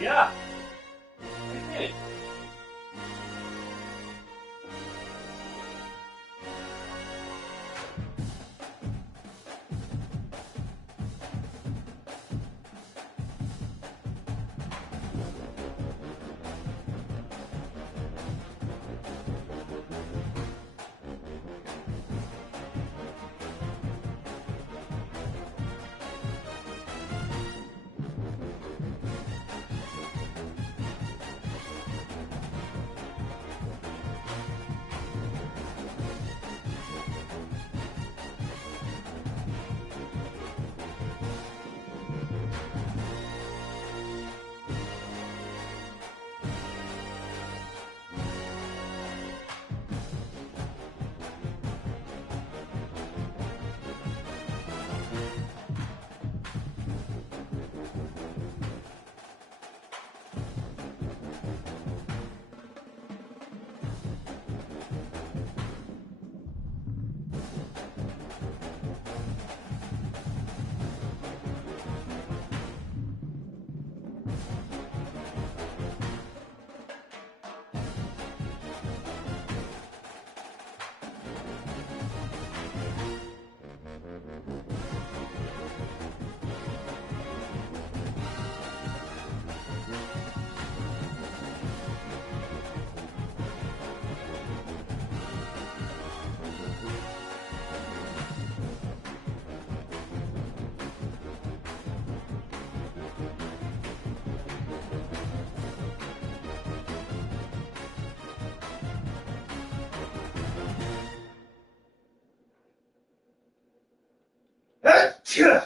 Yeah. I did. Achoo!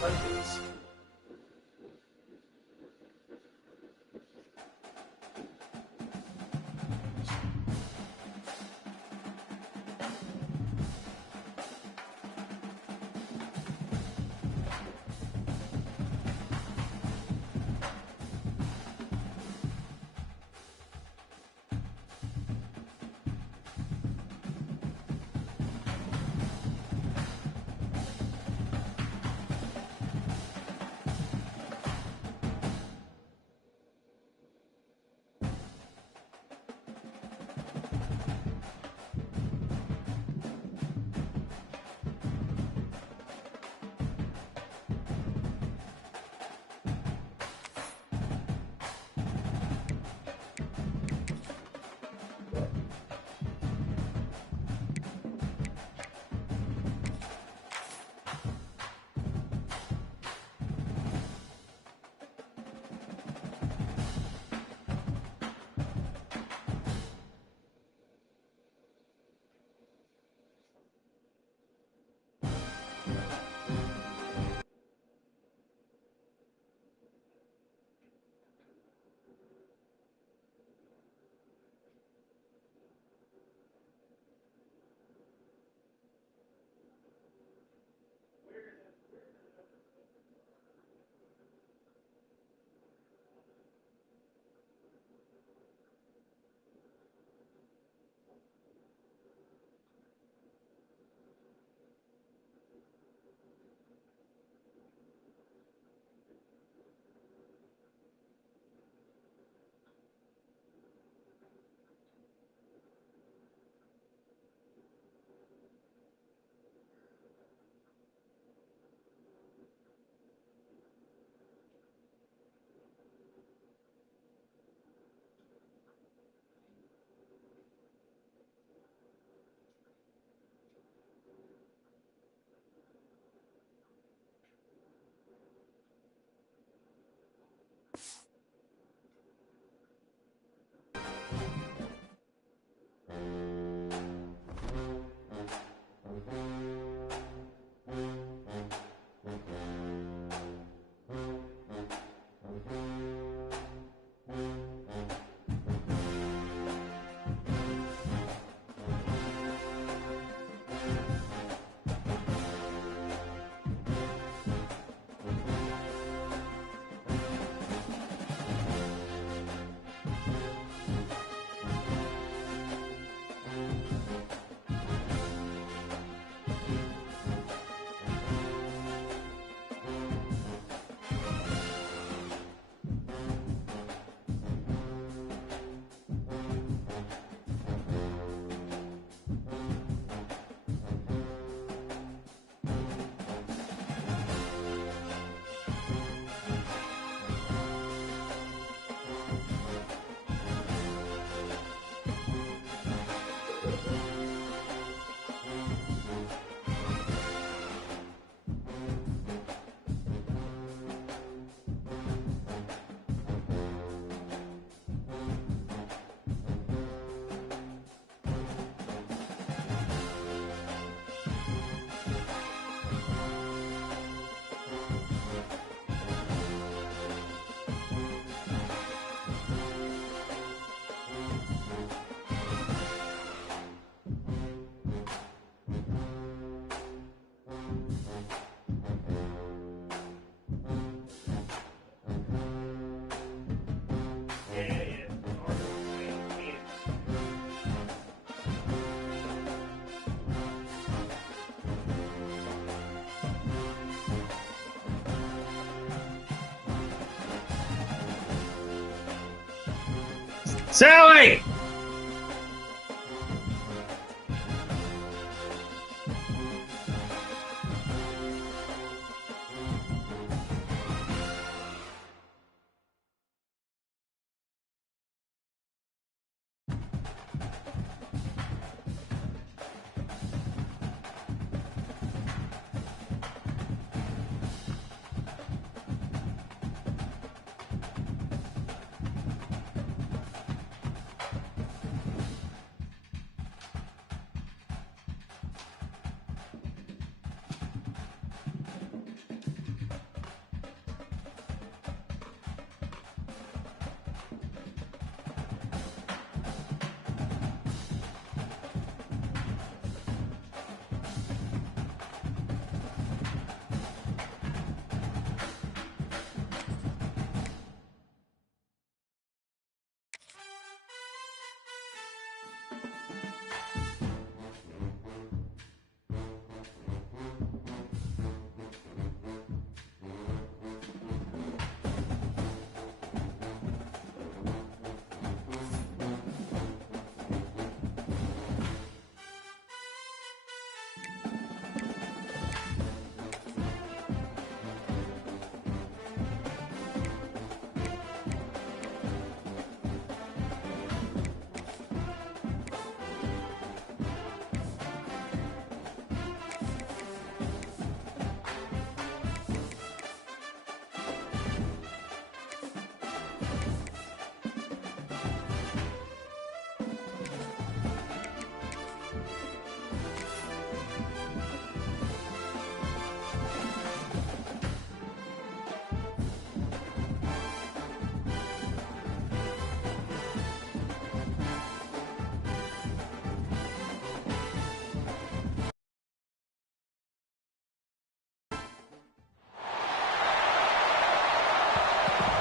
punches. Sally!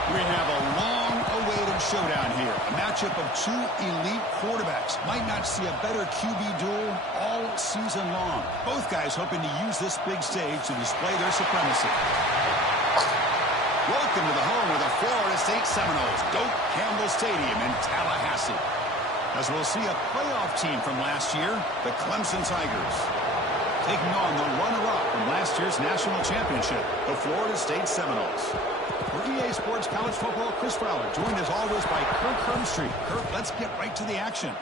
We have a long-awaited showdown here. A matchup of two elite quarterbacks. Might not see a better QB duel all season long. Both guys hoping to use this big stage to display their supremacy. Welcome to the home of the Florida State Seminoles, Doak Campbell Stadium in Tallahassee. As we'll see a playoff team from last year, the Clemson Tigers, taking on the runner-up from last year's national championship, the Florida State Seminoles. For EA Sports College Football, Chris Fowler, joined as always by Kirk Hermstreet. Kirk, let's get right to the action.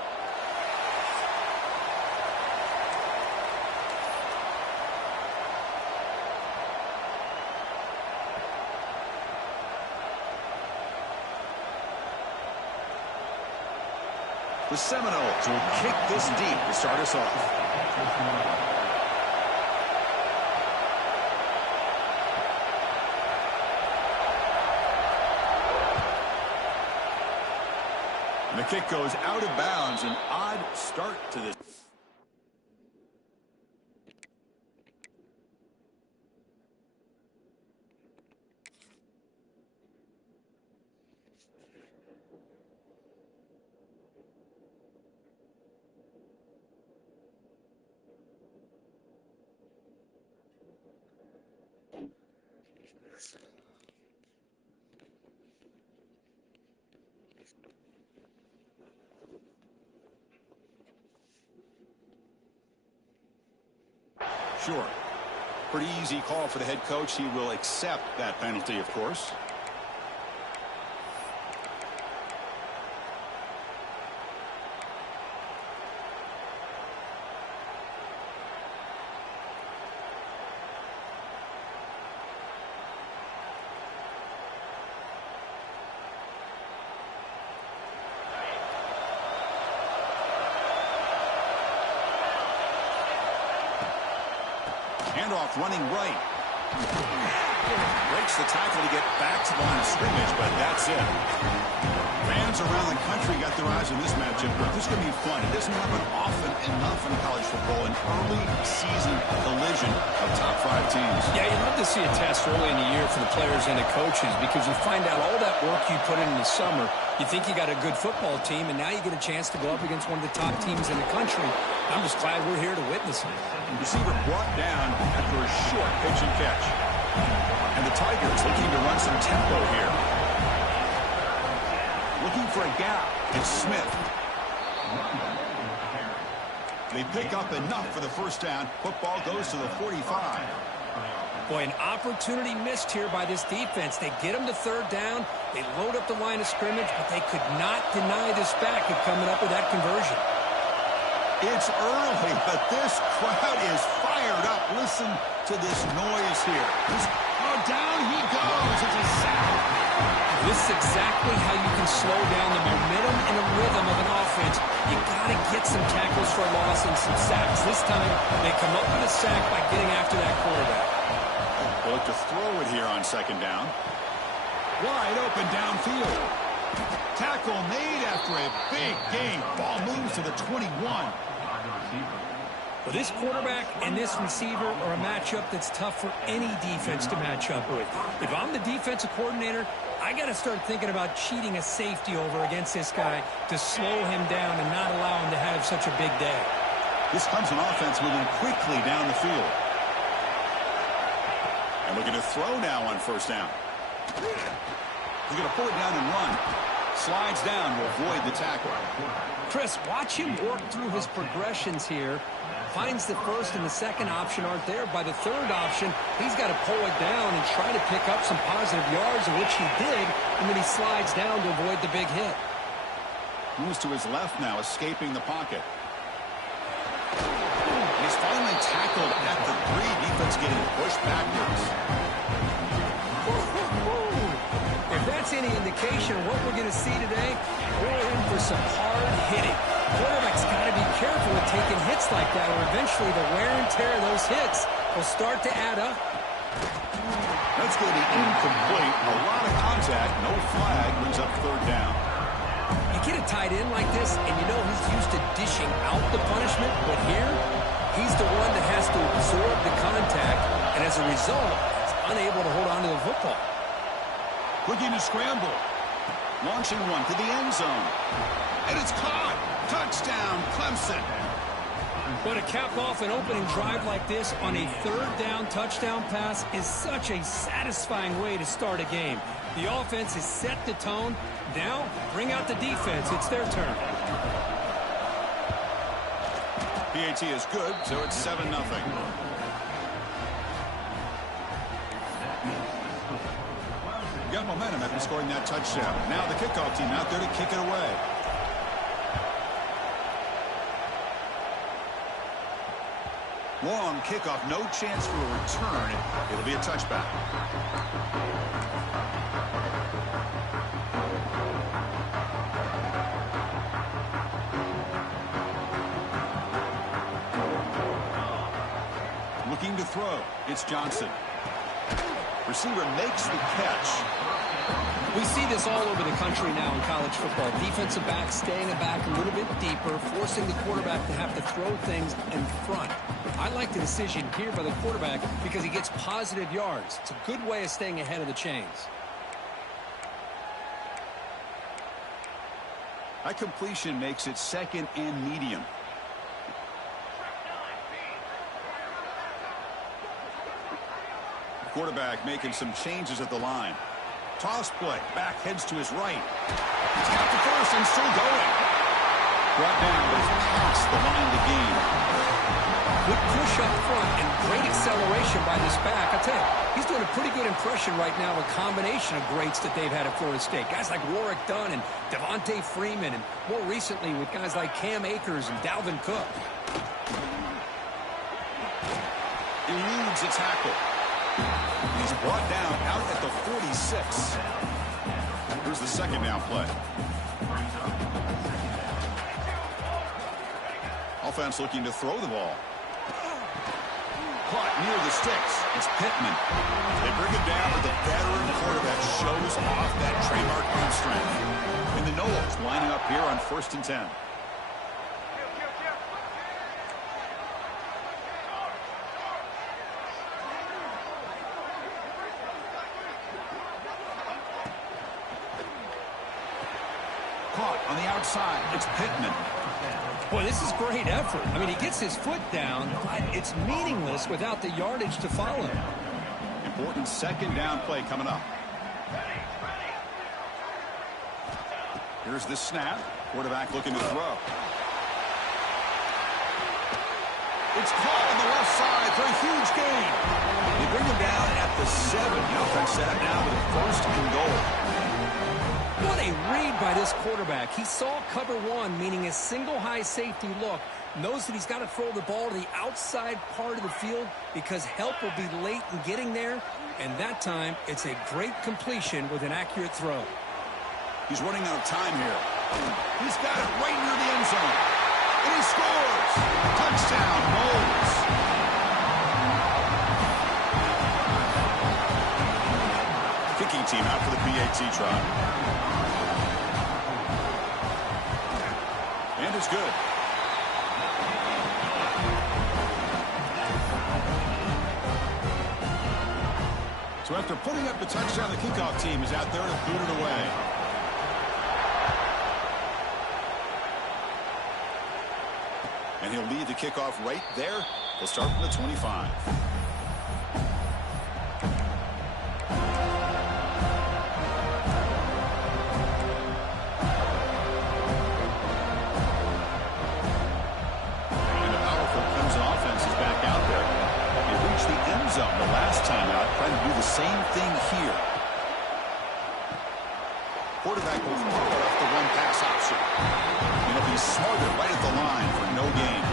The Seminoles will kick this deep to start us off. The kick goes out of bounds. An odd start to this. Sure. Pretty easy call for the head coach. He will accept that penalty, of course. Handoff running right. Breaks the tackle to get back to the line of scrimmage, but that's it. Fans around the country got their eyes on this matchup, but this is going to be fun. It doesn't happen often enough in college football, an early season collision of top 5 teams. Yeah, you'd love to see a test early in the year for the players and the coaches because you find out all that work you put in the summer. You think you got a good football team, and now you get a chance to go up against one of the top teams in the country. I'm just glad we're here to witness it. Receiver brought down after a short pitch and catch. And the Tigers looking to run some tempo here. Looking for a gap. It's Smith. They pick up enough for the first down. Football goes to the 45. Boy, an opportunity missed here by this defense. They get them to third down. They load up the line of scrimmage, but they could not deny this back of coming up with that conversion. It's early, but this crowd is fired up. Listen to this noise here. Down he goes. It's a sack. This is exactly how you can slow down the momentum and the rhythm of an offense. You got to get some tackles for a loss and some sacks. This time, they come up with a sack by getting after that quarterback. They'll look to throw it here on second down. Wide open downfield. Tackle made after a big gain. Ball moves to the 21. Well, this quarterback and this receiver are a matchup that's tough for any defense to match up with. If I'm the defensive coordinator, I got to start thinking about cheating a safety over against this guy to slow him down and not allow him to have such a big day. This comes an offense moving quickly down the field. And looking to throw now on first down. He's going to pull it down and run. Slides down to avoid the tackle. Chris, watch him work through his progressions here. Finds the first and the second option aren't there. By the third option, he's got to pull it down and try to pick up some positive yards, which he did, and then he slides down to avoid the big hit. Moves to his left now, escaping the pocket. And he's finally tackled at the 3. Defense getting pushed backwards. If that's any indication of what we're going to see today, we're in for some hard hitting. Quarterback's got to be careful with taking hits like that, or eventually the wear and tear of those hits will start to add up. That's going to be incomplete. A lot of contact. No flag. Brings up third down. You get a tight end like this, and you know he's used to dishing out the punishment, but here, he's the one that has to absorb the contact, and as a result, he's unable to hold on to the football. Looking to scramble. Launching one to the end zone. And it's caught. Touchdown, Clemson. But to cap off an opening drive like this on a third down touchdown pass is such a satisfying way to start a game. The offense has set the tone. Now, bring out the defense. It's their turn. PAT is good, so it's 7-0. Got momentum after scoring that touchdown. Now the kickoff team out there to kick it away. Long kickoff, no chance for a return. It'll be a touchback. Looking to throw. It's Johnson. Receiver makes the catch. We see this all over the country now in college football. Defensive backs staying back a little bit deeper, forcing the quarterback to have to throw things in front. I like the decision here by the quarterback because he gets positive yards. It's a good way of staying ahead of the chains. That completion makes it second and medium. Quarterback making some changes at the line. Toss play. Back heads to his right. He's got the first and still going. Brought down, but he's past the line to gain. Good push up front and great acceleration by this back. I tell you, he's doing a pretty good impression right now of a combination of greats that they've had at Florida State. Guys like Warwick Dunn and Devontae Freeman, and more recently with guys like Cam Akers and Dalvin Cook. Eludes a tackle. He's brought down out at the 46. Here's the second down play. Offense looking to throw the ball. Caught near the sticks. It's Pittman. They bring it down, but the veteran quarterback shows off that trademark arm strength. And the Noles lining up here on 1st and 10. Caught on the outside. It's Pittman. Boy, this is great effort. I mean, he gets his foot down, but it's meaningless without the yardage to follow. Important second down play coming up. Here's the snap. Quarterback looking to throw. It's caught on the left side for a huge gain. They bring him down at the 7. The offense set up now with a 1st and goal. What a read by this quarterback. He saw cover one, meaning a single high safety look. Knows that he's got to throw the ball to the outside part of the field because help will be late in getting there. And that time, it's a great completion with an accurate throw. He's running out of time here. He's got it right near the end zone. And he scores. Touchdown, Noles. Kicking team out for the PAT try. And it's good. So after putting up the touchdown, the kickoff team is out there to boot it away. And he'll lead the kickoff right there. They'll start from the 25. The last time out, trying to do the same thing here. Quarterback will throw it off the one-pass option. And he'll be smothered right at the line for no gain.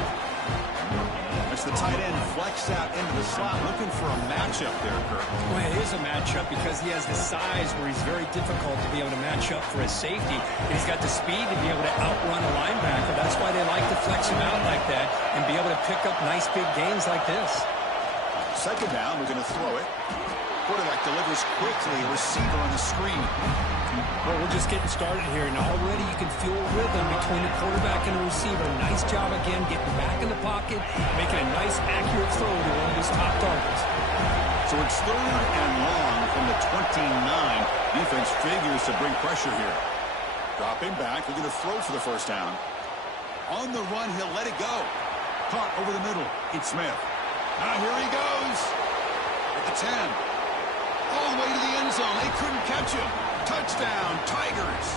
As the tight end flexed out into the slot, looking for a matchup there, Kirk. Well, it is a matchup because he has the size where he's very difficult to be able to match up for his safety. And he's got the speed to be able to outrun a linebacker. That's why they like to flex him out like that and be able to pick up nice big gains like this. Second down, we're going to throw it. Quarterback delivers quickly, receiver on the screen. Well, we're just getting started here, and already you can feel a rhythm between the quarterback and the receiver. Nice job again, getting back in the pocket, making a nice, accurate throw to one of his top targets. So it's 3rd and long from the 29. Defense figures to bring pressure here. Dropping back, they're going to throw for the first down. On the run, he'll let it go. Caught over the middle. It's Smith. Now here he goes. At the 10. All the way to the end zone. They couldn't catch him. Touchdown, Tigers.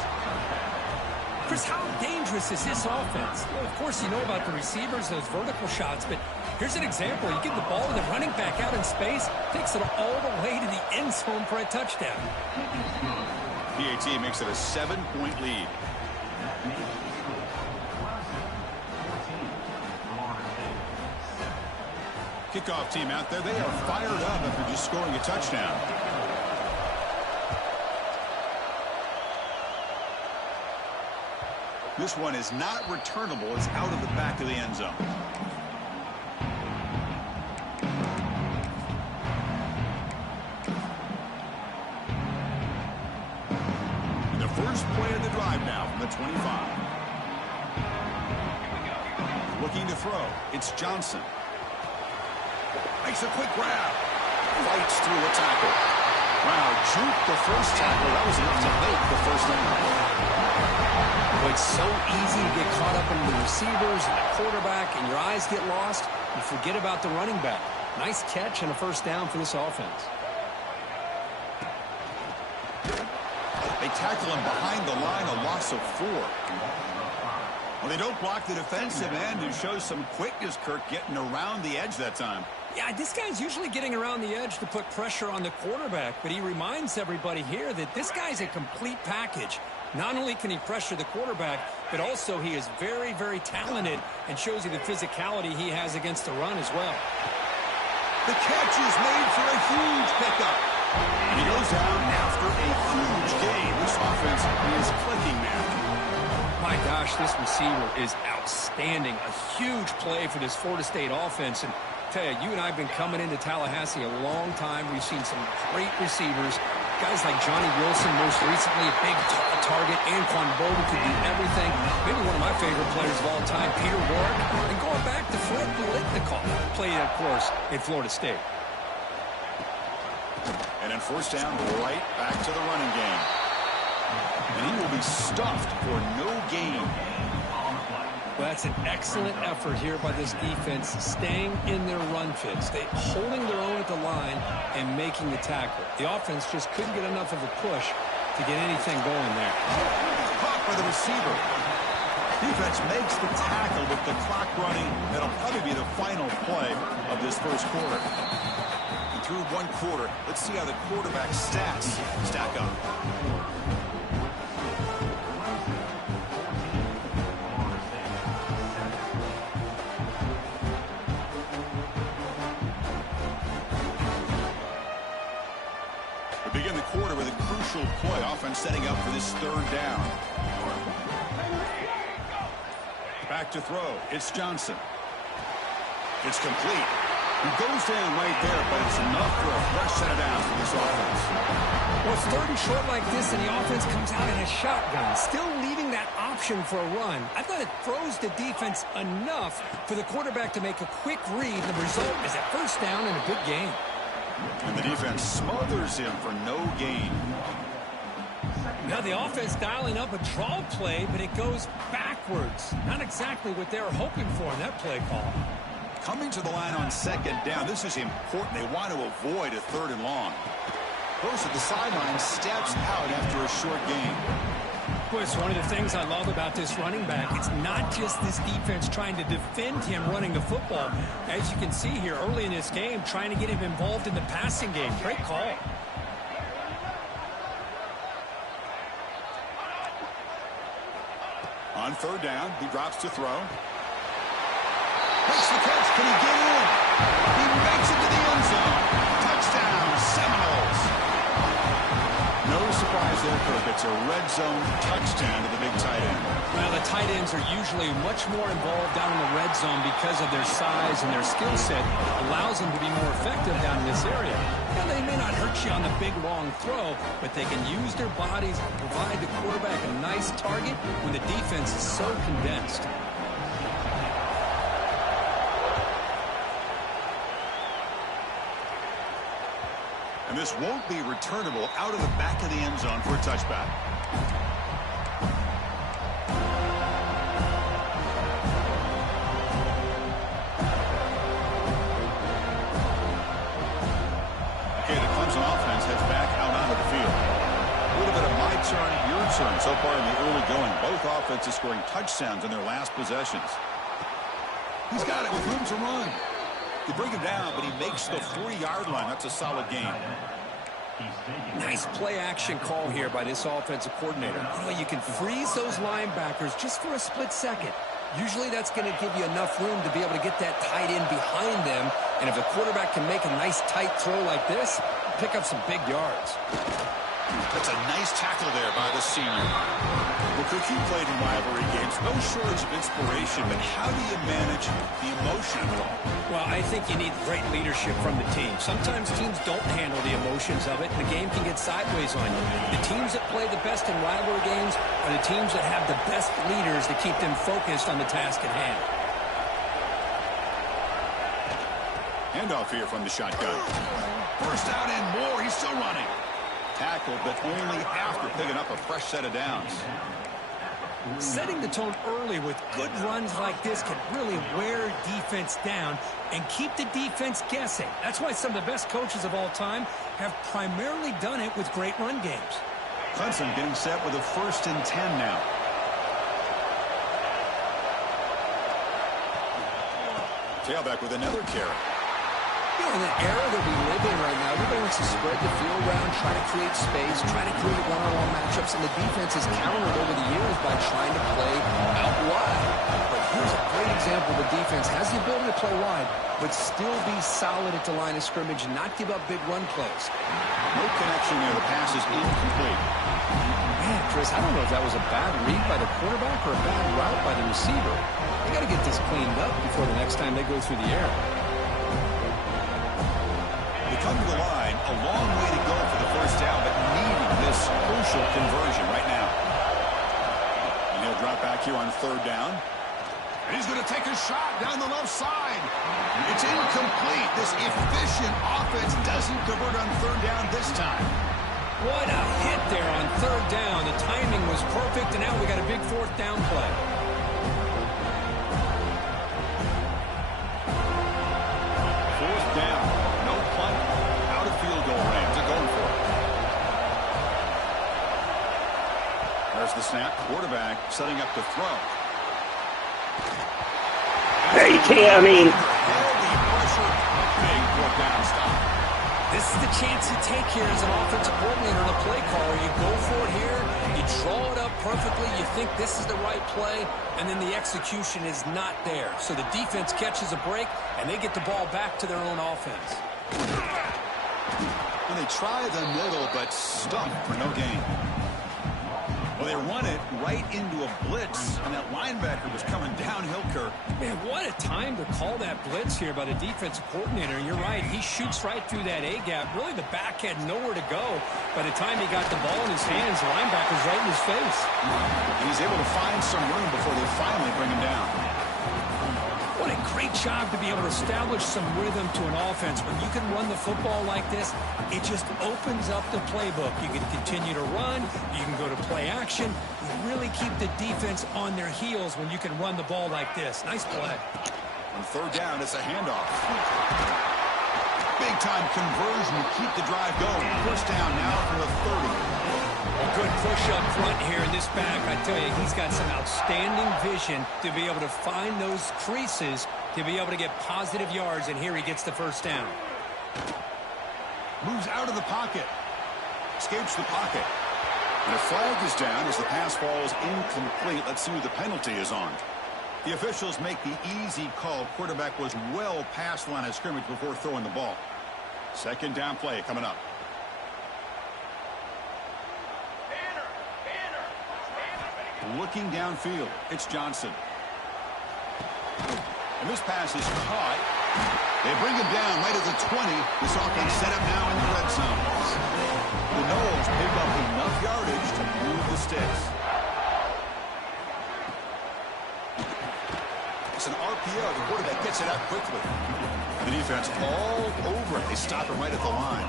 Chris, how dangerous is this offense? Well, of course, you know about the receivers, those vertical shots, but here's an example. You give the ball to the running back out in space, takes it all the way to the end zone for a touchdown. PAT makes it a 7-point lead. Kickoff team out there, they are fired up after just scoring a touchdown. This one is not returnable. It's out of the back of the end zone. And the first play of the drive now from the 25. Looking to throw. It's Johnson. Makes a quick grab. Fights through a tackle. Wow, juked the first tackle. That was enough to make the first down. Well, it's so easy to get caught up in the receivers and the quarterback, and your eyes get lost. You forget about the running back. Nice catch and a first down for this offense. They tackle him behind the line, a loss of 4. Well, they don't block the defensive end, who shows some quickness, Kirk, getting around the edge that time. Yeah, this guy's usually getting around the edge to put pressure on the quarterback, but he reminds everybody here that this guy's a complete package. Not only can he pressure the quarterback, but also he is very, very talented and shows you the physicality he has against the run as well. The catch is made for a huge pickup. And he goes down after a huge gain. This offense is clicking now. My gosh, this receiver is outstanding. A huge play for this Florida State offense. And tell you, you and I have been coming into Tallahassee a long time. We've seen some great receivers. Guys like Johnny Wilson, most recently, a big target. Anquan Bolden could do everything. Maybe one of my favorite players of all time, Peter Warrick. And going back to Fred Biletnikoff, played, of course, in Florida State. And then first down, right back to the running game. And he will be stuffed for no gain. Well, that's an excellent effort here by this defense, staying in their run fits. They holding their own at the line and making the tackle. The offense just couldn't get enough of a push to get anything going there. Caught by the receiver. Defense makes the tackle with the clock running. That'll probably be the final play of this first quarter. And through one quarter, let's see how the quarterback's stats stack up. We begin the quarter with a crucial play. Offense setting up for this third down. Back to throw. It's Johnson. It's complete. He goes down right there, but it's enough for a fresh set of downs for this offense. Well, it's third and short like this, and the offense comes out in a shotgun, still leaving that option for a run. I thought it throws the defense enough for the quarterback to make a quick read. The result is a first down and a good game. And the defense smothers him for no gain. Now the offense dialing up a draw play, but it goes backwards. Not exactly what they were hoping for in that play call. Coming to the line on second down, this is important. They want to avoid a 3rd and long. Goes to the sideline, steps out after a short gain. Boy, it's one of the things I love about this running back. It's not just this defense trying to defend him running the football. As you can see here early in this game, trying to get him involved in the passing game. Great call. On 3rd down, he drops to throw. Makes the catch. Can he get in? He makes it to the end zone. Touchdown, Seminoles. No surprise there, Kirk. It's a red zone touchdown to the big tight end. Well, the tight ends are usually much more involved down in the red zone because of their size and their skill set. Allows them to be more effective down in this area. Now, they may not hurt you on the big, long throw, but they can use their bodies to provide the quarterback a nice target when the defense is so condensed. And this won't be returnable out of the back of the end zone for a touchback. Okay, the Clemson offense heads back out onto the field. A little bit of my turn, your turn so far in the early going. Both offenses scoring touchdowns in their last possessions. He's got it with room to run. They bring him down, but he makes the 40-yard line. That's a solid gain. Nice play-action call here by this offensive coordinator. You know, you can freeze those linebackers just for a split second. Usually that's going to give you enough room to be able to get that tight end behind them. And if the quarterback can make a nice tight throw like this, pick up some big yards. That's a nice tackle there by the senior. Well, Cook, you played in rivalry games. No shortage of inspiration, but how do you manage the emotion of it all? Well, I think you need great leadership from the team. Sometimes teams don't handle the emotions of it, and the game can get sideways on you. The teams that play the best in rivalry games are the teams that have the best leaders to keep them focused on the task at hand. Handoff here from the shotgun. First down and more. He's still running. Tackled, but only after picking up a fresh set of downs. Setting the tone early with good runs like this can really wear defense down and keep the defense guessing. That's why some of the best coaches of all time have primarily done it with great run games. Clemson getting set with a 1st and 10 now. Tailback with another carry. You know, in the era that we live in right now, everybody wants to spread the field around, try to create space, try to create one-on-one matchups, and the defense has countered over the years by trying to play out wide. But here's a great example. The defense has the ability to play wide, but still be solid at the line of scrimmage and not give up big run plays. No connection there. The pass is incomplete. Man, Chris, I don't know if that was a bad read by the quarterback or a bad route by the receiver. They got to get this cleaned up before the next time they go through the air. They come to the line, a long way to go for the first down, but needing this crucial conversion right now. And he'll drop back here on 3rd down. And he's going to take a shot down the left side. It's incomplete. This efficient offense doesn't convert on 3rd down this time. What a hit there on 3rd down. The timing was perfect, and now we got a big 4th down play. 4th down. No punt. Out of field goal range. They're going for it. There's the snap. Quarterback setting up to throw. Hey, you can't, I mean. Heavy pressure. Big 4th down stop. This is the chance you take here as an offensive coordinator and a play caller. You go for it here, you draw it up perfectly, you think this is the right play, and then the execution is not there. So the defense catches a break, and they get the ball back to their own offense. And they try the middle, but stumped for no gain. Well, they run it right into a blitz, and that linebacker was coming downhill, Kirk. Man, what a time to call that blitz here by the defensive coordinator. You're right, he shoots right through that A-gap. Really, the back had nowhere to go. By the time he got the ball in his hands, the linebacker's right in his face. And he's able to find some room before they finally bring him down. What a Great job to be able to establish some rhythm to an offense. When you can run the football like this, it just opens up the playbook. You can continue to run. You can go to play action. You really keep the defense on their heels when you can run the ball like this. Nice play. On third down, it's a handoff. Big-time conversion to keep the drive going. First down now for the 30. A good push up front here in this back. I tell you, he's got some outstanding vision to be able to find those creases to be able to get positive yards, and here he gets the first down. Moves out of the pocket. Escapes the pocket. And a flag is down as the pass falls incomplete. Let's see who the penalty is on. The officials make the easy call. Quarterback was well past the line of scrimmage before throwing the ball. Second down play coming up. Looking downfield, it's Johnson. And this pass is caught. They bring him down right at the 20. This offense set up now in the red zone. The Noles pick up enough yardage to move the sticks. It's an RPO. The quarterback gets it out quickly. The defense all over it. They stop him right at the line.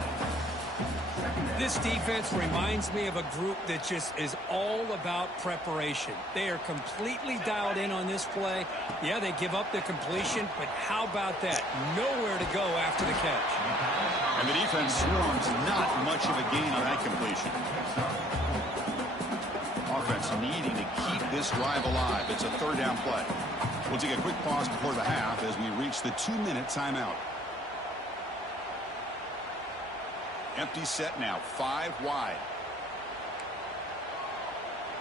This defense reminds me of a group that just is all about preparation. They are completely dialed in on this play. Yeah, they give up the completion, but how about that? Nowhere to go after the catch. And the defense swarms not much of a gain on that completion. Offense needing to keep this drive alive. It's a third down play. We'll take a quick pause before the half as we reach the 2-minute timeout. Empty set now, 5 wide.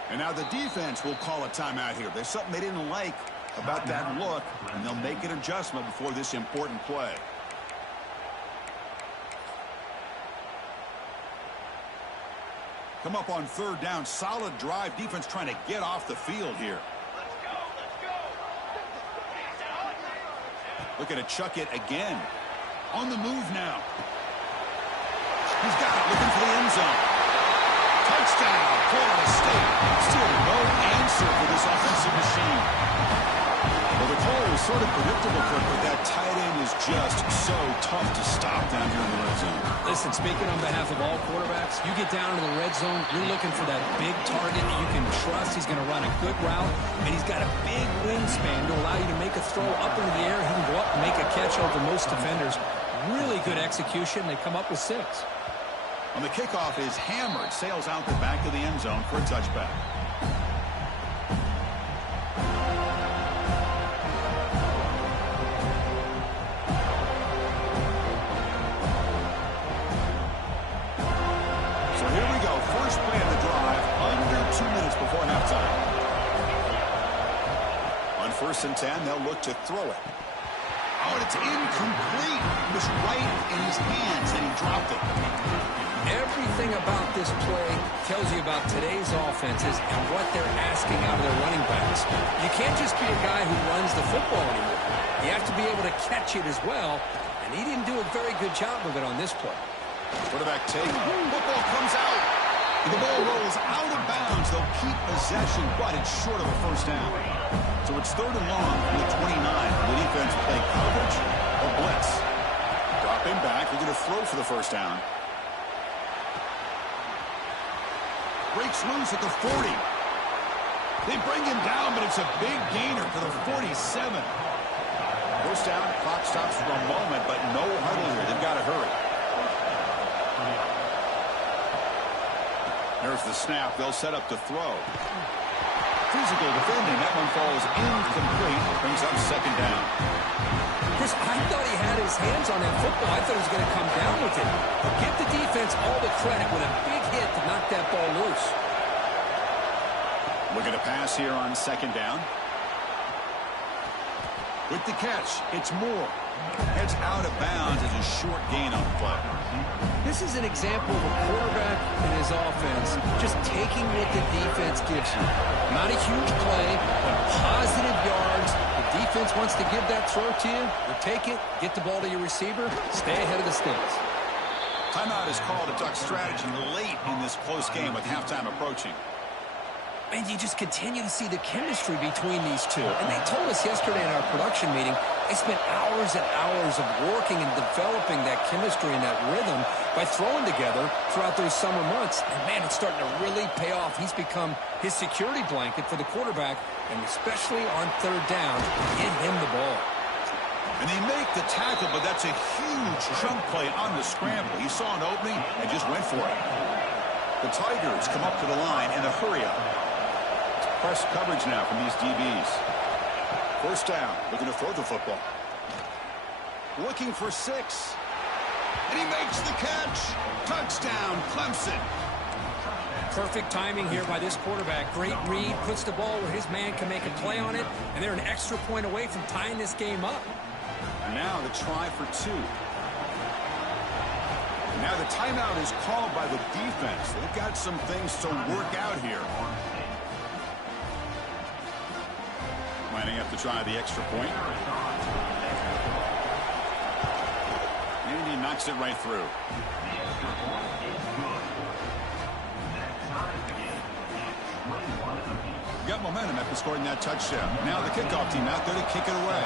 And now the defense will call a timeout here. There's something they didn't like about that look, and they'll make an adjustment before this important play. Come up on third down, solid drive. Defense trying to get off the field here. Looking to chuck it again. On the move now. He's got it, looking for the end zone. Touchdown, Florida State. Still no answer for this offensive machine. Well, the call was sort of predictable, Kirk, but that tight end is just so tough to stop down here in the red zone. Listen, speaking on behalf of all quarterbacks, you get down to the red zone, you're looking for that big target that you can trust. He's going to run a good route, and he's got a big wingspan to allow you to make a throw up into the air. He can go up and make a catch over most defenders. Really good execution. They come up with 6. On the kickoff is hammered, sails out the back of the end zone for a touchback. So here we go, first play of the drive, under 2 minutes before halftime. On 1st and 10, they'll look to throw it. Oh, and it's incomplete. It was right in his hands, and he dropped it. Everything about this play tells you about today's offenses and what they're asking out of their running backs. You can't just be a guy who runs the football anymore. You have to be able to catch it as well, and he didn't do a very good job of it on this play. Quarterback take. Football comes out. And the ball rolls out of bounds. They'll keep possession, but it's short of a first down. So it's 3rd and long from the 29. The defense play coverage or blitz. Dropping back. We're going to throw for the first down. Breaks loose at the 40. They bring him down, but it's a big gainer for the 47. First down, clock stops for a moment, but no huddle here. They've got to hurry. There's the snap. They'll set up to throw. Physical defending. That one falls incomplete. Brings up 2nd down. Chris, I thought he had his hands on that football. I thought he was going to come down with it. But give the defense all the credit with a big hit to knock that ball loose. Looking to pass here on 2nd down. With the catch, it's Moore. Heads out of bounds as a short gain on the play. This is an example of a quarterback and his offense just taking what the defense gives you. Not a huge play, but positive yards. The defense wants to give that throw to you. You take it, get the ball to your receiver, stay ahead of the sticks. Timeout is called a duck strategy late in this close game with halftime approaching. And you just continue to see the chemistry between these two. And they told us yesterday in our production meeting They spent hours and hours of working and developing that chemistry and that rhythm by throwing together throughout those summer months. And, man, it's starting to really pay off. He's become his security blanket for the quarterback, and especially on third down, get him the ball. And they make the tackle, but that's a huge chunk play on the scramble. He saw an opening and just went for it. The Tigers come up to the line in a hurry-up. Press coverage now from these DBs. First down, looking to throw the football. Looking for 6. And he makes the catch. Touchdown, Clemson. Perfect timing here by this quarterback. Great read, puts the ball where his man can make a play on it, and they're an extra point away from tying this game up. Now the try for 2. Now the timeout is called by the defense. They've got some things to work out here. Lining up to try the extra point. And he knocks it right through. Got momentum after scoring that touchdown. Now the kickoff team out there to kick it away.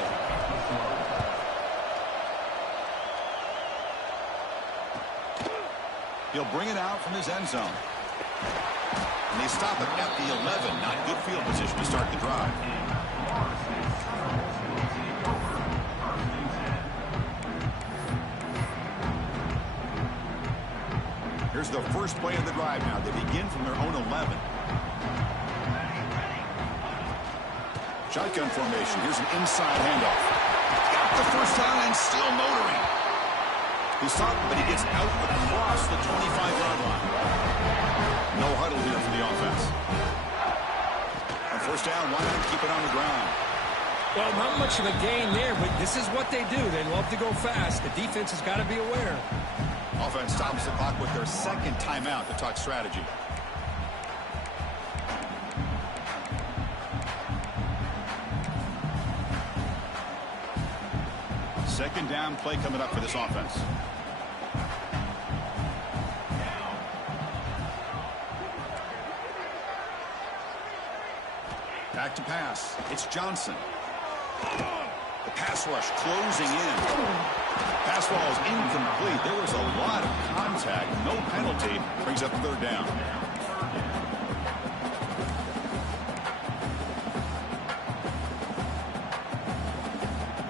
He'll bring it out from his end zone. And they stop it at the 11. Not good field position to start the drive. Here's the first play of the drive now. They begin from their own 11. Shotgun formation. Here's an inside handoff. Got the first down and still motoring. He's stopped, but he gets out across the 25-yard line. No huddle here for the offense. On first down, why not keep it on the ground? Well, not much of a gain there, but this is what they do. They love to go fast. The defense has got to be aware. Offense stops the clock with their second timeout to talk strategy. Second down play coming up for this offense. Back to pass. It's Johnson. The pass rush closing in. Pass ball is incomplete. There was a lot of contact. No penalty. Brings up third down.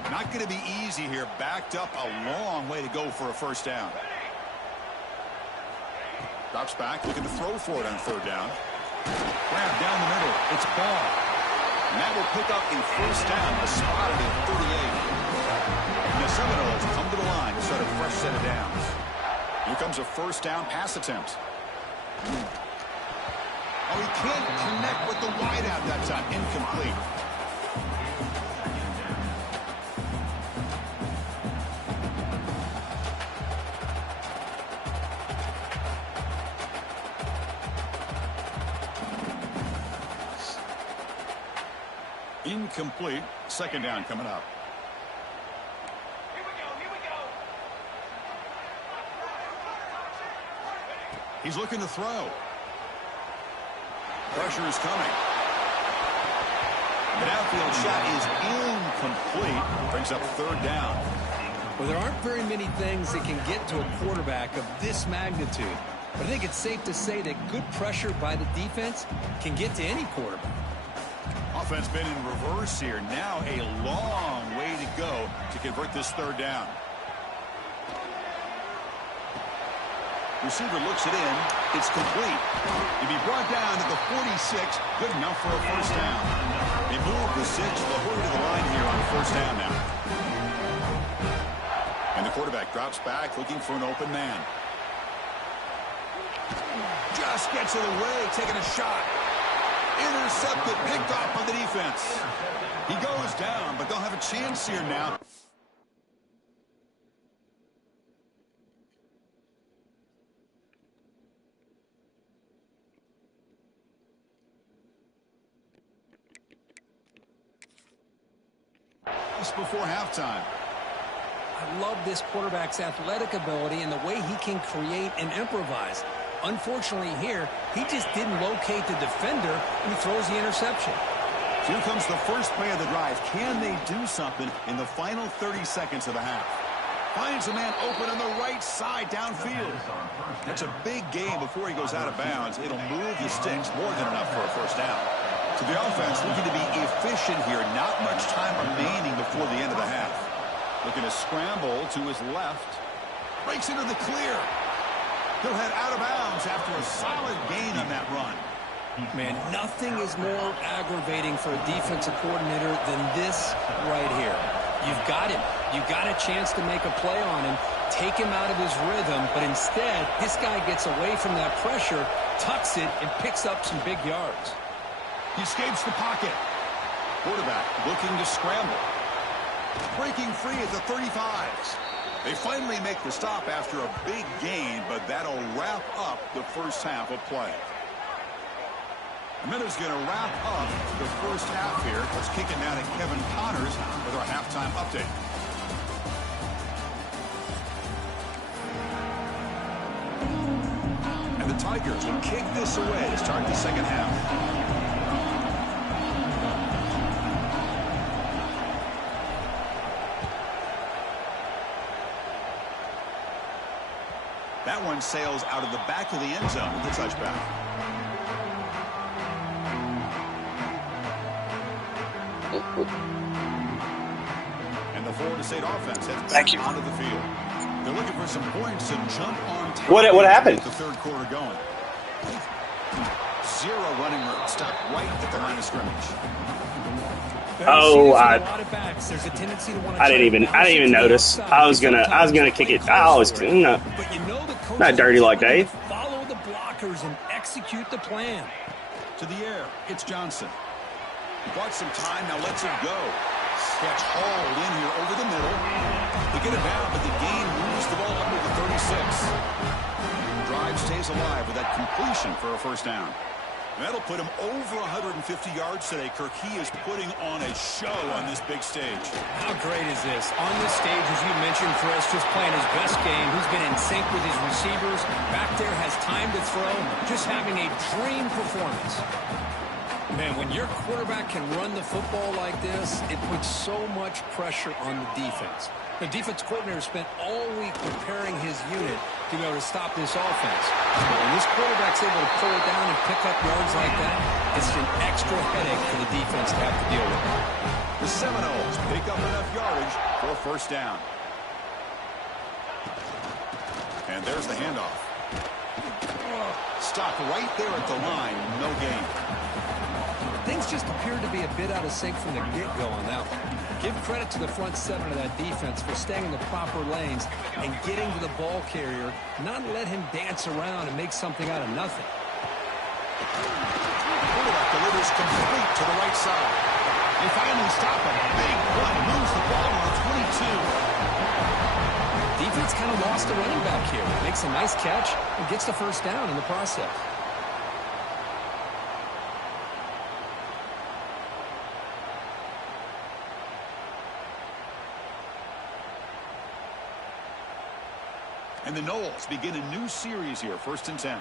Not going to be easy here. Backed up a long way to go for a first down. Drops back, looking to throw for it on third down. Grab down the middle. It's Ball. And that will pick up a first down. A spotted at 38. And the Seminoles come to the line to start a fresh set of downs. Here comes a first down pass attempt. Oh, he can't connect with the wideout that time. Incomplete. Incomplete. Second down coming up. Here we go. He's looking to throw. Pressure is coming. The downfield shot is incomplete. Brings up third down. Well, there aren't very many things that can get to a quarterback of this magnitude. But I think it's safe to say that good pressure by the defense can get to any quarterback. Offense been in reverse here. Now a long way to go to convert this third down. Receiver looks it in. It's complete. He'll be brought down to the 46. Good enough for a first down. They move the 6. They'll hurry to the line here on first down now. And the quarterback drops back looking for an open man. Just gets it away, taking a shot. Intercepted, picked off by the defense. He goes down, but they'll have a chance here now. Just before halftime. I love this quarterback's athletic ability and the way he can create and improvise. Unfortunately here, he just didn't locate the defender and he throws the interception. Here comes the first play of the drive. Can they do something in the final 30 seconds of the half? Finds a man open on the right side downfield. That's a big gain before he goes out of bounds. It'll move the sticks, more than enough for a first down. So the offense looking to be efficient here. Not much time remaining before the end of the half. Looking to scramble to his left. Breaks into the clear. He'll head out of bounds after a solid gain on that run. Man, nothing is more aggravating for a defensive coordinator than this right here. You've got him. You've got a chance to make a play on him, take him out of his rhythm, but instead, this guy gets away from that pressure, tucks it, and picks up some big yards. He escapes the pocket. Quarterback looking to scramble. Breaking free at the 35s. They finally make the stop after a big gain, but that'll wrap up the first half of play. The Minnows going to wrap up the first half here. Let's kick it down to Kevin Connors with our halftime update. And the Tigers will kick this away to start the second half. That one sails out of the back of the end zone with the touchback. And the Florida State offense heads back onto the field. They're looking for some points to jump on top. What happened? The third quarter going. Zero running room. Stop right at the line of scrimmage. Oh, I didn't even notice. I was gonna kick it. I always not dirty like Dave. Follow the blockers and execute the plan. To the air, it's Johnson. He bought some time, now lets it go. Catch hauled in here over the middle. They get it down, but the gain moves the ball under the 36. Drive stays alive with that completion for a first down. That'll put him over 150 yards today. Kirk, he is putting on a show on this big stage. How great is this? On this stage, as you mentioned, Chris, just playing his best game. He's been in sync with his receivers. Back there, has time to throw. Just having a dream performance. Man, when your quarterback can run the football like this, it puts so much pressure on the defense. The defense coordinator spent all week preparing his unit to be able to stop this offense. But when this quarterback's able to pull it down and pick up yards like that, it's an extra headache for the defense to have to deal with. The Seminoles pick up enough yardage for a first down. And there's the handoff. Stop right there at the line. No gain. Things just appeared to be a bit out of sync from the get-go on that one. Give credit to the front seven of that defense for staying in the proper lanes and getting to the ball carrier, not let him dance around and make something out of nothing. Quarterback delivers complete to the right side. They finally stop a big play. Moves the ball to the 22. Defense kind of lost the running back here. Makes a nice catch and gets the first down in the process. And the Noles begin a new series here, 1st and 10.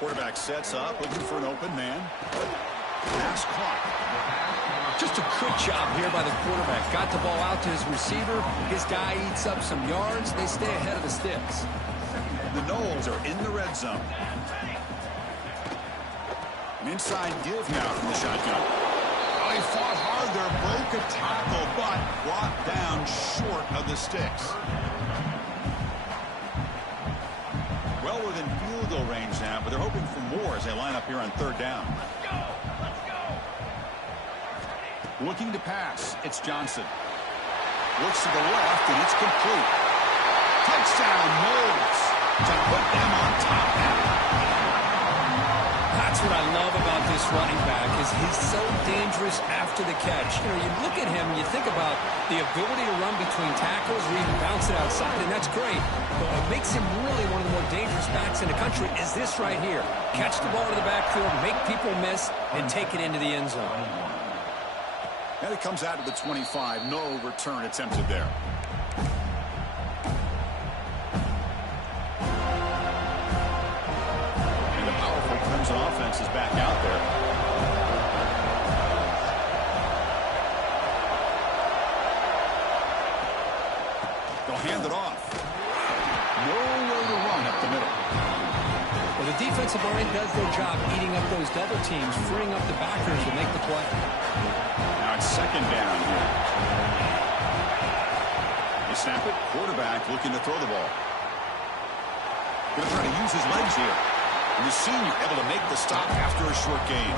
Quarterback sets up, looking for an open man. Pass caught. Just a quick job here by the quarterback. Got the ball out to his receiver. His guy eats up some yards. They stay ahead of the sticks. The Noles are in the red zone. An inside give now from the shotgun. He fought hard there, broke a tackle, but brought down short of the sticks. Well within field goal range now, but they're hoping for more as they line up here on 3rd down. Let's go. Looking to pass, it's Johnson. Looks to the left, and it's complete. Touchdown, Noles, to put them on top now. That's what I love about this running back is he's so dangerous after the catch. You know, you look at him and you think about the ability to run between tackles or even bounce it outside, and that's great. But what makes him really one of the more dangerous backs in the country is this right here. Catch the ball to the backfield, make people miss, and take it into the end zone. And it comes out to the 25. No return attempted there. defense is back out there. They'll hand it off. Nowhere to run up the middle. Well, the defensive line does their job eating up those double teams, freeing up the backers to make the play. Now it's second down here. They snap it. Quarterback looking to throw the ball. Going to try to use his legs here. And the senior able to make the stop after a short gain.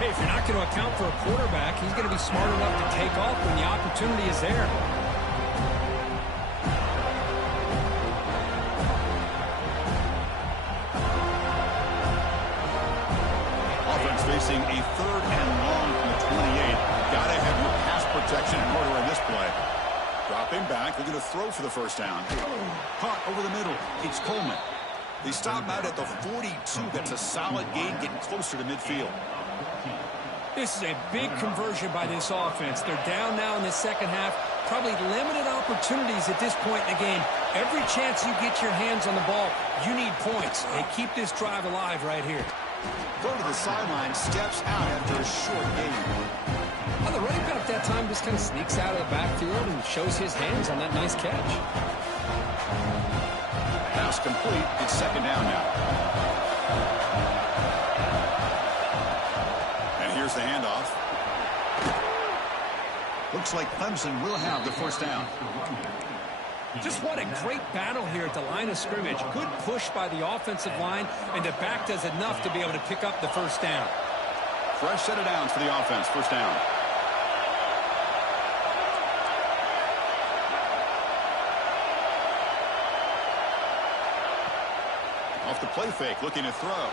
Hey, if you're not going to account for a quarterback, he's going to be smart enough to take off when the opportunity is there. Offense facing a third and long from the 28. Got to have your pass protection in order in this play. Dropping back, they're going to throw for the first down. Caught over the middle. It's Coleman. They stop out at the 42. That's a solid gain, getting closer to midfield. This is a big conversion by this offense. They're down now in the second half. Probably limited opportunities at this point in the game. Every chance you get your hands on the ball, you need points. They keep this drive alive right here. Go to the sideline, steps out after a short gain. Well, the running back that time just kind of sneaks out of the backfield and shows his hands on that nice catch. Pass complete. It's second down now. And here's the handoff. Looks like Clemson will have the first down. Just what a great battle here at the line of scrimmage. Good push by the offensive line, and the back does enough to be able to pick up the first down. Fresh set of downs for the offense. First down. Off the play fake, looking to throw.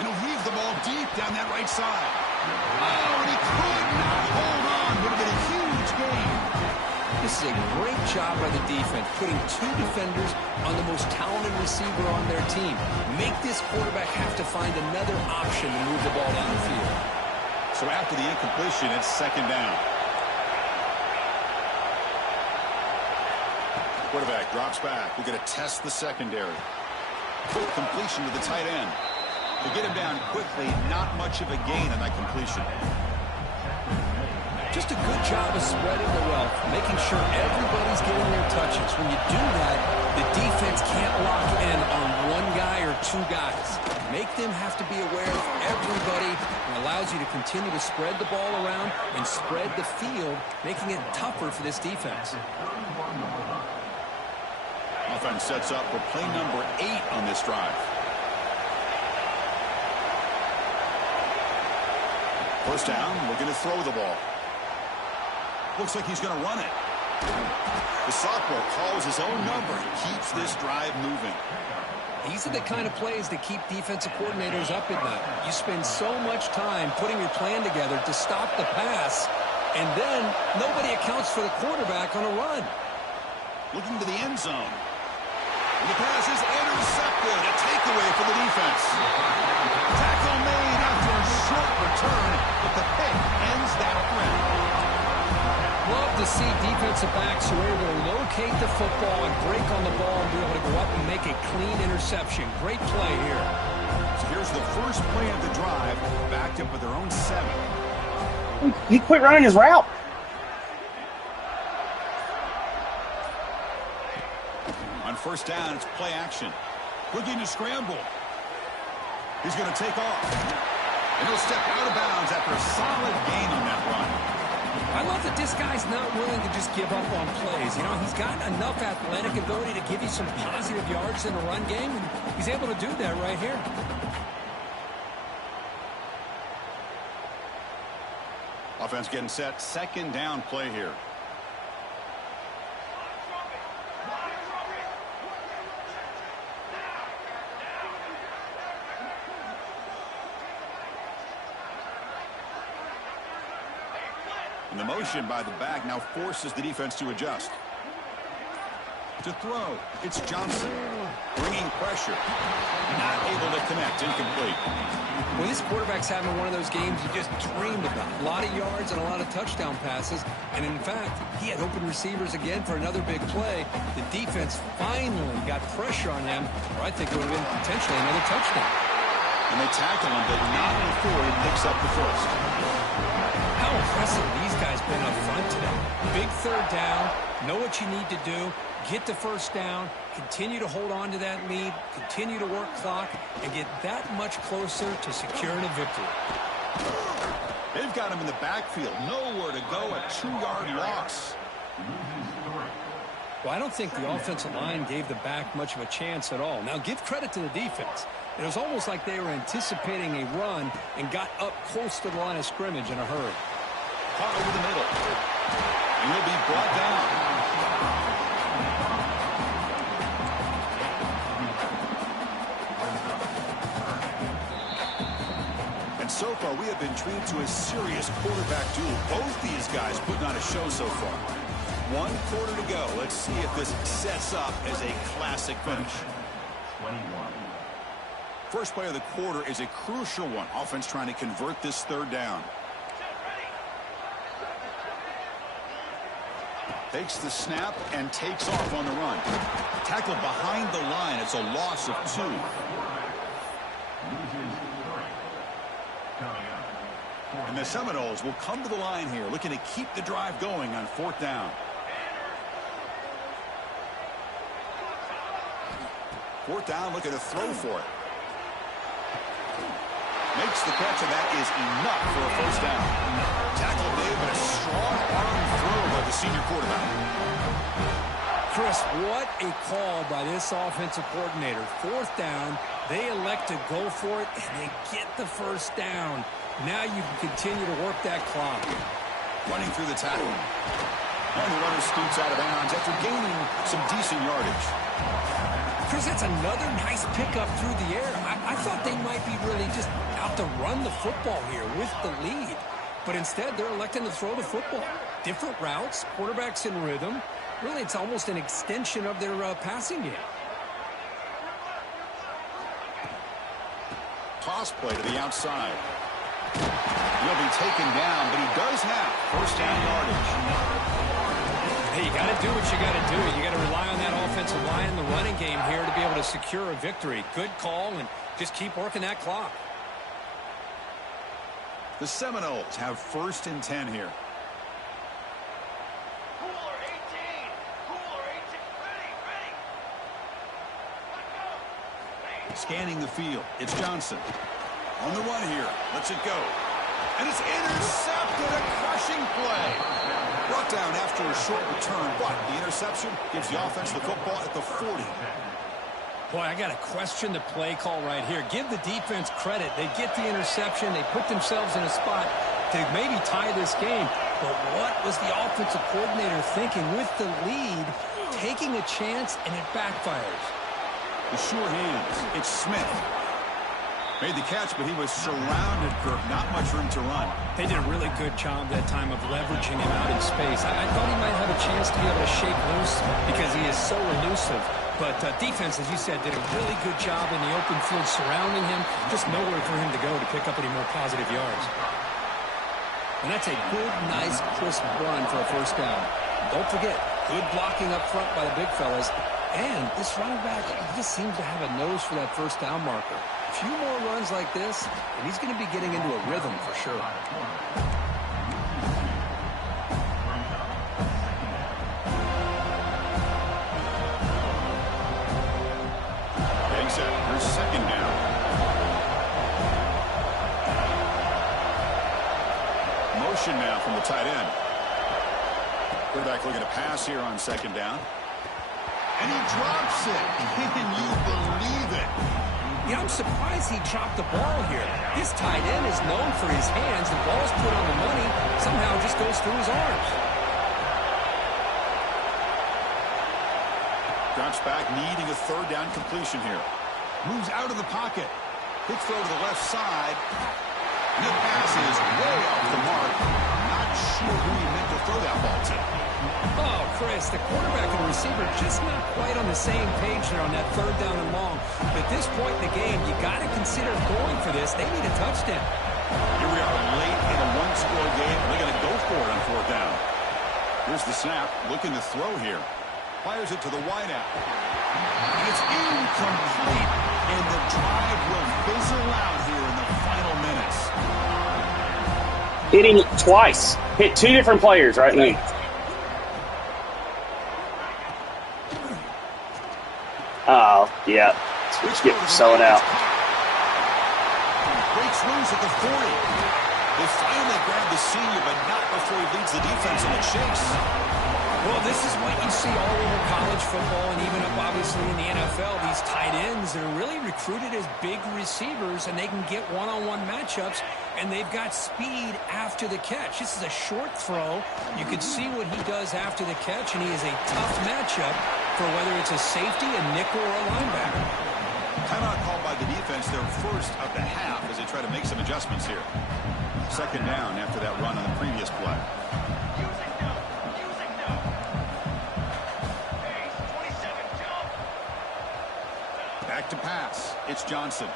And he'll heave the ball deep down that right side. Oh, and he could not hold on. Would have been a huge gain. This is a great job by the defense, putting two defenders on the most talented receiver on their team. Make this quarterback have to find another option to move the ball down the field. So after the incompletion, it's second down. Quarterback drops back. We're going to test the secondary. Quick completion to the tight end. To get him down quickly, not much of a gain on that completion. Just a good job of spreading the wealth, making sure everybody's getting their touches. When you do that, the defense can't lock in on one guy or two guys. Make them have to be aware of everybody. It allows you to continue to spread the ball around and spread the field, making it tougher for this defense. Offense sets up for play number 8 on this drive. First down, we're going to throw the ball. Looks like he's going to run it. The sophomore calls his own number and keeps this drive moving. These are the kind of plays that keep defensive coordinators up at night. You spend so much time putting your plan together to stop the pass, and then nobody accounts for the quarterback on a run. Looking to the end zone. And the pass is intercepted. A takeaway for the defense. Tackle made after a short return, but the pick ends that threat. Love to see defensive backs who are able to locate the football and break on the ball and be able to go up and make a clean interception. Great play here. So here's the first play of the drive, backed up with their own 7. He quit running his route. On first down, it's play action. Looking to scramble. He's going to take off. And he'll step out of bounds after a solid gain on that run. I love that this guy's not willing to just give up on plays. You know, he's got enough athletic ability to give you some positive yards in the run game, and he's able to do that right here. Offense getting set. Second down play here. And the motion by the back now forces the defense to adjust. To throw, it's Johnson. Bringing pressure. Not able to connect. Incomplete. Well, this quarterback's having one of those games you just dreamed about. A lot of yards and a lot of touchdown passes. And in fact, he had open receivers again for another big play. The defense finally got pressure on him, or I think it would have been potentially another touchdown. And they tackle him, but not before he picks up the first. How impressive these guys been up front today. Big third down. Know what you need to do. Get the first down, continue to hold on to that lead, continue to work clock, and get that much closer to securing a victory. They've got him in the backfield. Nowhere to go, a 2-yard loss. Well, I don't think the offensive line gave the back much of a chance at all. Now, give credit to the defense. It was almost like they were anticipating a run and got up close to the line of scrimmage in a hurry. Caught over the middle. And he'll be brought down. So far, we have been treated to a serious quarterback duel. Both these guys putting on a show so far. 1 quarter to go. Let's see if this sets up as a classic finish. 21. First play of the quarter is a crucial one. Offense trying to convert this third down. Takes the snap and takes off on the run. Tackled behind the line. It's a loss of 2. And the Seminoles will come to the line here, looking to keep the drive going on 4th down. 4th down, looking to throw for it. Makes the catch, and that is enough for a first down. Tackle made, but a strong arm throw by the senior quarterback. Chris, what a call by this offensive coordinator. 4th down, they elect to go for it, and they get the first down. Now you can continue to work that clock. Running through the tackle. And the runner scoots out of bounds after gaining some decent yardage. Chris, that's another nice pickup through the air. I thought they might be really just out to run the football here with the lead. But instead, they're electing to throw the football. Different routes, quarterbacks in rhythm. Really, it's almost an extension of their passing game. Toss play to the outside. He'll be taken down, but he does have first down yardage. Hey, you got to do what you got to do. You got to rely on that offensive line in the running game here to be able to secure a victory. Good call, and just keep working that clock. The Seminoles have 1st and 10 here. Cooler 18. Cooler 18. Ready. Let's go. Scanning the field. It's Johnson. On the run here. Lets it go. And it's intercepted. A crushing play. Brought down after a short return, but the interception gives the offense the football at the 40. Boy, I got to question the play call right here. Give the defense credit. They get the interception. They put themselves in a spot to maybe tie this game. But what was the offensive coordinator thinking with the lead, taking a chance, and it backfires? The sure hands. It's Smith. Made the catch, but he was surrounded, Kirk. Not much room to run. They did a really good job that time of leveraging him out in space. I thought he might have a chance to be able to shake loose because he is so elusive. But defense, as you said, did a really good job in the open field surrounding him. Just nowhere for him to go to pick up any more positive yards. And that's a good, nice, crisp run for a first down. Don't forget, good blocking up front by the big fellas. And this running back, he just seems to have a nose for that first down marker. A few more runs like this, and he's going to be getting into a rhythm for sure. Getting set. Here's 2nd down. Motion now from the tight end. Quarterback looking to pass here on 2nd down. And he drops it. Can you believe it? Yeah, I'm surprised he dropped the ball here. This tight end is known for his hands. The ball's put on the money. Somehow it just goes through his arms. Drops back, needing a 3rd down completion here. Moves out of the pocket. Quick throw to the left side. And the pass is way off the mark. Not sure who he meant to throw that ball to. Oh, Chris, the quarterback and receiver just not quite on the same page there on that third down and long. At this point in the game, you got to consider going for this. They need a touchdown. Here we are late in a one-score game. They're going to go for it on fourth down. Here's the snap. Looking to throw here. Fires it to the wideout. It's incomplete. And the drive will fizzle out here in the final minutes. Hitting twice. Hit two different players right now. Oh, yeah. Get selling out. Breaks loose at the 40. They finally grab the senior, but not before he leads the defense in a chase. Well, this is what you see all over college football and even up, obviously, in the NFL. These tight ends, they're really recruited as big receivers, and they can get one-on-one matchups, and they've got speed after the catch. This is a short throw. You can see what he does after the catch, and he is a tough matchup for whether it's a safety, a nickel, or a linebacker. Timeout called by the defense, their first of the half, as they try to make some adjustments here. Second down after that run on the previous play. Back to pass. It's Johnson.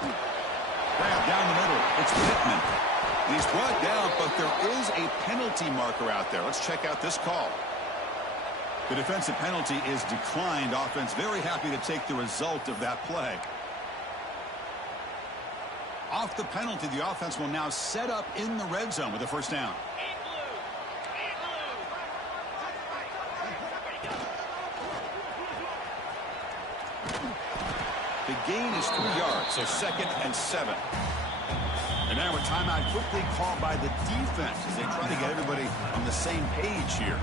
Grab down the middle. It's Pittman. He's brought down, but there is a penalty marker out there. Let's check out this call. The defensive penalty is declined. Offense very happy to take the result of that play. Off the penalty, the offense will now set up in the red zone with a first down. The gain is 3 yards, so 2nd and 7. And now a timeout quickly called by the defense as they try to get everybody on the same page here.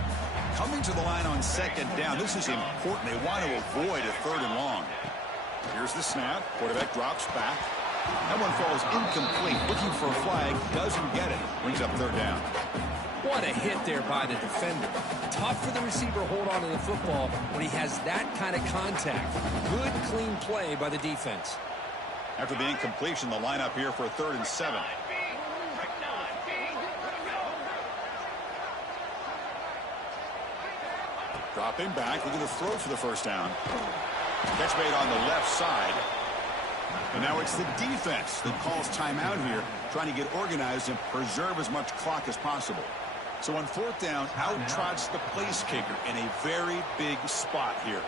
Coming to the line on 2nd down, this is important. They want to avoid a 3rd and long. Here's the snap. Quarterback drops back. That one falls incomplete. Looking for a flag. Doesn't get it. Brings up 3rd down. What a hit there by the defender. Tough for the receiver to hold on to the football when he has that kind of contact. Good, clean play by the defense. After the incompletion, the lineup here for a 3rd and 7. Dropping back, looking to throw for the first down. Catch made on the left side. And now it's the defense that calls timeout here, trying to get organized and preserve as much clock as possible. So on 4th down, out trots the place kicker in a very big spot here.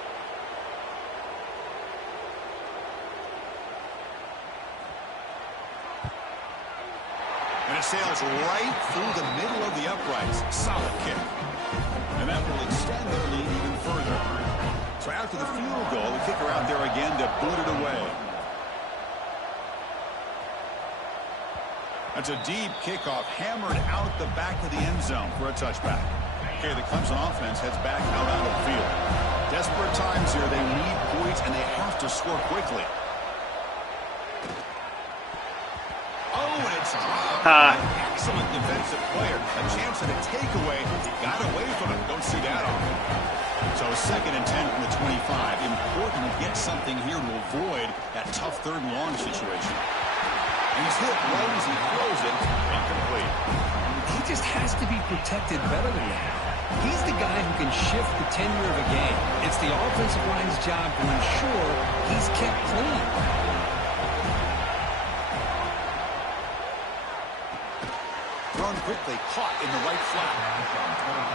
And it sails right through the middle of the uprights. Solid kick. And that will extend their lead even further. So after the field goal, the kicker out there again to boot it away. That's a deep kickoff, hammered out the back of the end zone for a touchback. Okay, the Clemson offense heads back out onto the field. Desperate times here. They need points, and they have to score quickly. Oh, and it's excellent defensive player. A chance at a takeaway. Got away from it. Don't see that often. So 2nd and 10 from the 25. Important to get something here to avoid that tough 3rd and long situation. And he's hit right as he throws it. Incomplete. He just has to be protected better than that. He's the guy who can shift the tenure of a game. It's the offensive line's job to ensure he's kept clean. Thrown quickly, caught in the right flat.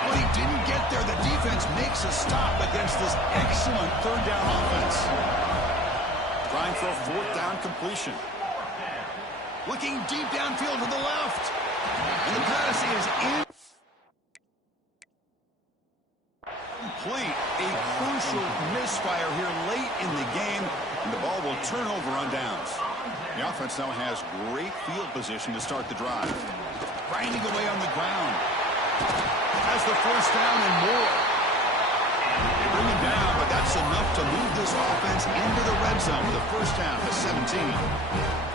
But he didn't get there. The defense makes a stop against this excellent 3rd down offense. Trying for a 4th down completion. Looking deep downfield to the left. And the pass is incomplete. A crucial misfire here late in the game. And the ball will turn over on downs. The offense now has great field position to start the drive. Grinding away on the ground. Has the first down and more. They bring him down, but that's enough to move this offense into the red zone with a first down to 17.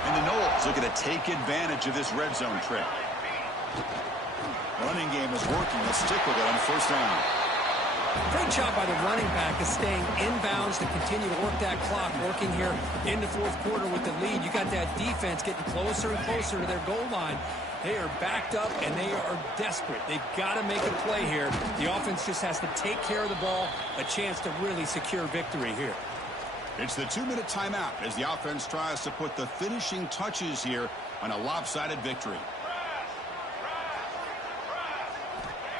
And the Noles looking to take advantage of this red zone trip. Running game is working. Let's stick with it on first down. Great job by the running back of staying inbounds to continue to work that clock, working here in the 4th quarter with the lead. You got that defense getting closer and closer to their goal line. They are backed up, and they are desperate. They've got to make a play here. The offense just has to take care of the ball, a chance to really secure victory here. It's the 2-minute timeout as the offense tries to put the finishing touches here on a lopsided victory.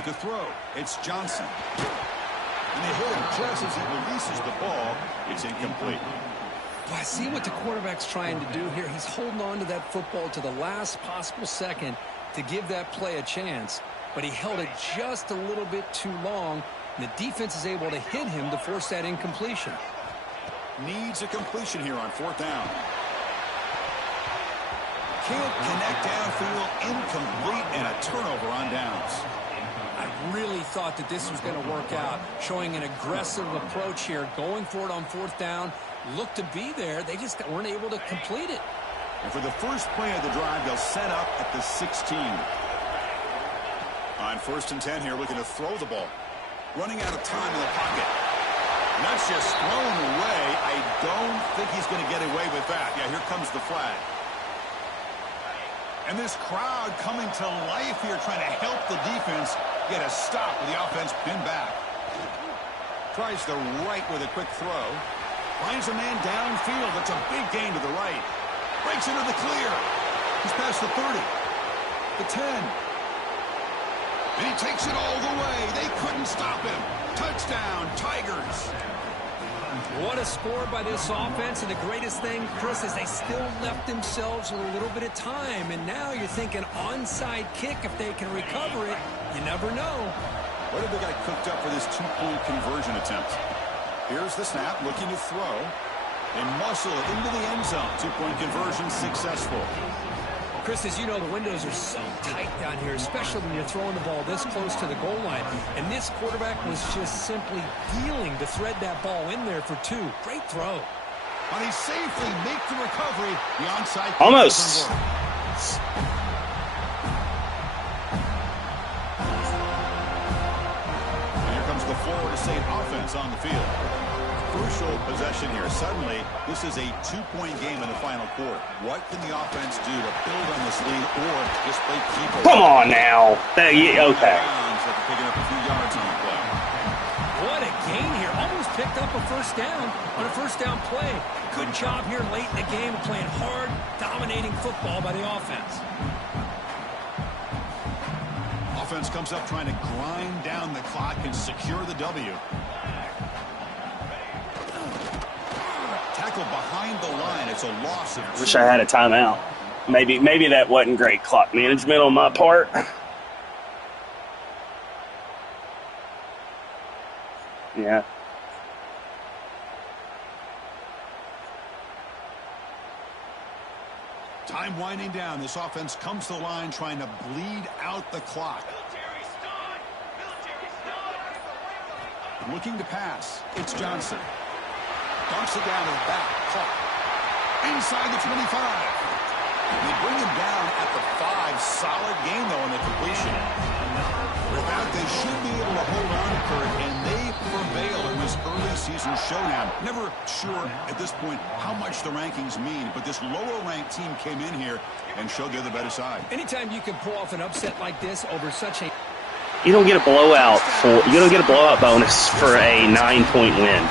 To throw, it's Johnson. And they hit him just as he releases the ball. It's incomplete. Well, I see what the quarterback's trying to do here. He's holding on to that football to the last possible second to give that play a chance. But he held it just a little bit too long. And the defense is able to hit him to force that incompletion. Needs a completion here on 4th down. Can't connect downfield, incomplete, and a turnover on downs. I really thought that this was going to work out, showing an aggressive approach here, going for it on 4th down. Looked to be there. They just weren't able to complete it. And for the first play of the drive, they'll set up at the 16. On 1st and 10 here, looking to throw the ball. Running out of time in the pocket. And that's just thrown away. I don't think he's going to get away with that. Yeah, here comes the flag. And this crowd coming to life here, trying to help the defense get a stop with the offense pinned back. Tries the right with a quick throw. Finds a man downfield. It's a big gain to the right. Breaks into the clear. He's past the 30. The 10. And he takes it all the way. They couldn't stop him. Touchdown, Tigers. What a score by this offense. And the greatest thing, Chris, is they still left themselves with a little bit of time. And now you're thinking onside kick. If they can recover it, you never know. What have they got cooked up for this 2-point conversion attempt? Here's the snap, looking to throw. They muscle it into the end zone. 2-point conversion successful. Chris, as you know, the windows are so tight down here, especially when you're throwing the ball this close to the goal line. And this quarterback was just simply dealing to thread that ball in there for 2. Great throw. But he safely make the recovery. The onside kick almost. doesn't work. And here comes the Florida State offense on the field. Crucial possession here. Suddenly, this is a 2-point game in the final quarter. What can the offense do to build on this lead or just play keep away? Come on now. Okay. After picking up a few yards on the play. What a gain here. Almost picked up a 1st down on a 1st down play. Good job here late in the game, playing hard, dominating football by the offense. Offense comes up trying to grind down the clock and secure the W. Tackle behind the line. It's a loss of 2. Wish I had a timeout. Maybe that wasn't great clock management on my part. Yeah. Time winding down. This offense comes to the line trying to bleed out the clock. Looking to pass. It's Johnson. Dumps it down to the back. Caught. Inside the 25. And they bring him down at the 5. Solid game, though, in the completion. With that, they should be able to hold on, Kurt, and they prevail in this early season showdown. Never sure at this point how much the rankings mean, but this lower-ranked team came in here and showed they're the better side. Anytime you can pull off an upset like this over such a... You don't get a blowout bonus for a 9-point win.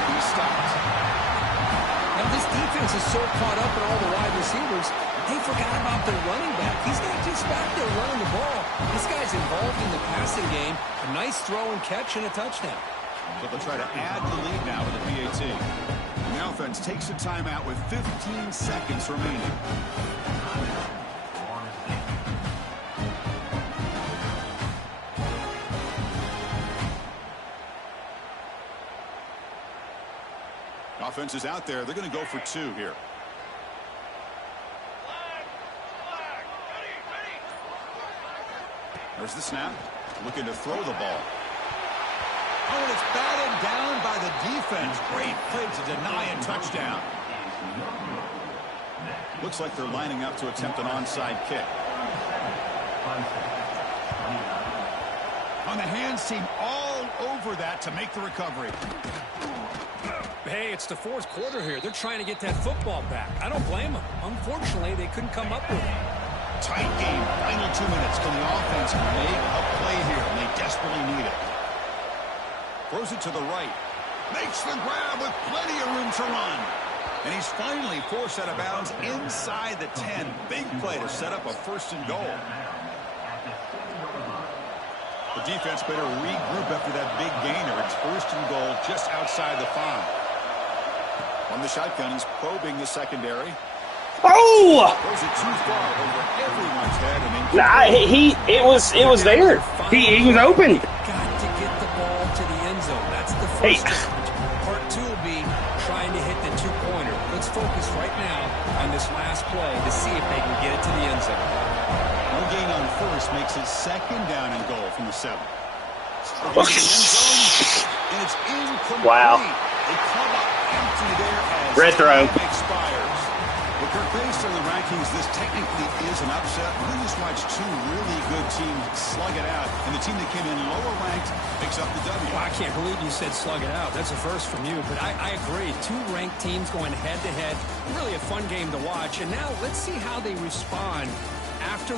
Now this defense is so caught up in all the wide receivers, they forgot about their running back. He's not just back there running the ball. This guy's involved in the passing game. A nice throw and catch and a touchdown. So they'll try to add the lead now with the PAT. And the offense takes a timeout with 15 seconds remaining. Offense is out there. They're going to go for 2 here. There's the snap. Looking to throw the ball. Oh, and it's batted down by the defense. Great play to deny a touchdown. Looks like they're lining up to attempt an onside kick. On the hands team all over that to make the recovery. Hey, it's the 4th quarter here. They're trying to get that football back. I don't blame them. Unfortunately, they couldn't come up with it. Tight game. Final 2 minutes. Can the offense make a play here? And they desperately need it. Throws it to the right. Makes the grab with plenty of room to run. And he's finally forced out of bounds inside the 10. Big play to set up a 1st and goal. The defense better regroup after that big gainer. It's 1st and goal just outside the 5. On the shotgun, he's probing the secondary. Oh! Throws it too far over everyone's head. Nah, it was there. He was open. Got to get the ball to the end zone. That's the first challenge. Part 2 will be trying to hit the 2-pointer. Let's focus right now on this last play to see if they can get it to the end zone. No gain on 1st makes it 2nd down and goal from the 7. And it's incomplete. Wow. They come up empty there as Red throw. time expires. But Kirk, based on the rankings, this technically is an upset. We just watched 2 really good teams slug it out, and the team that came in lower ranked picks up the W. Well, I can't believe you said slug it out. That's a first from you, but I agree. 2 ranked teams going head-to-head. Really a fun game to watch. And now let's see how they respond after